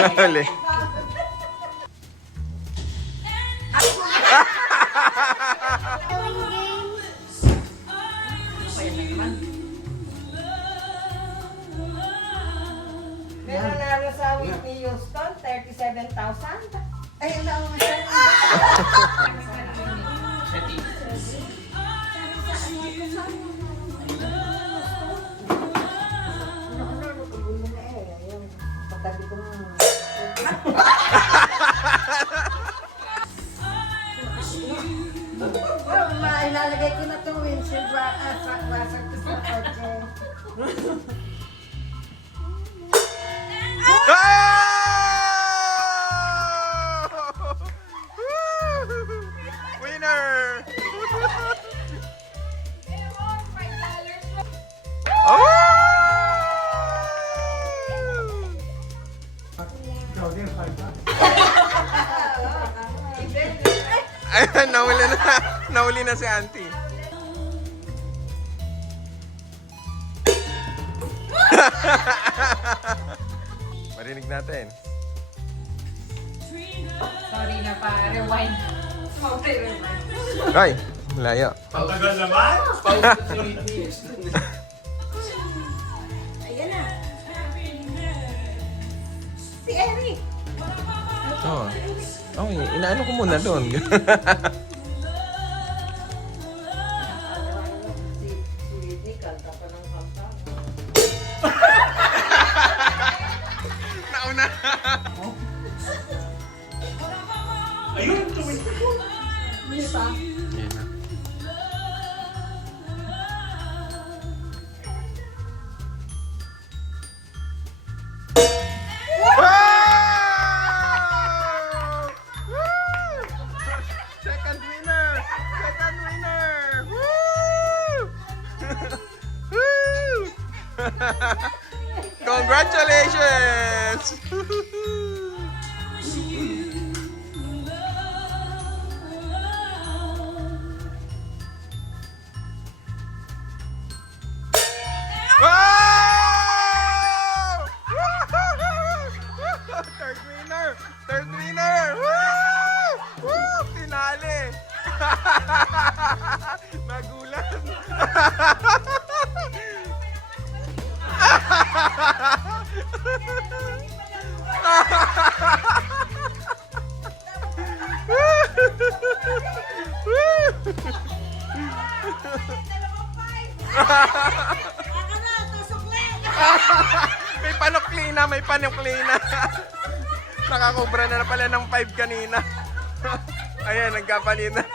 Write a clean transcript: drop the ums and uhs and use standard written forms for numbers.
Huli. May nanalo sa Whitney Houston, 37,000. Ay, ang naong Pagdabi ko ilalagay ko na ito windshield washer ko sa kotse. Winner! Ay, nahuli na si auntie. Marinig natin. Sorry na pa, rewind. Ay, malayo. Patagal naman. Ayan na. Si Eric. Oo. Oh, inaano ko muna doon. Si Whitney, kanta pa ng kanta. Nauna. Ayun, tumingin ko. Hindi pa. Yan na. Wow! Woo! Second winner! Second winner! Woo! Woo! Congratulations! Wow! Woo! Third winner! Third winner! Woo! Woo! Finale! Nagulat! May panuklina, may panuklina. Nakakobra na pala ng 5 kanina. Ayan, nagkapalit na.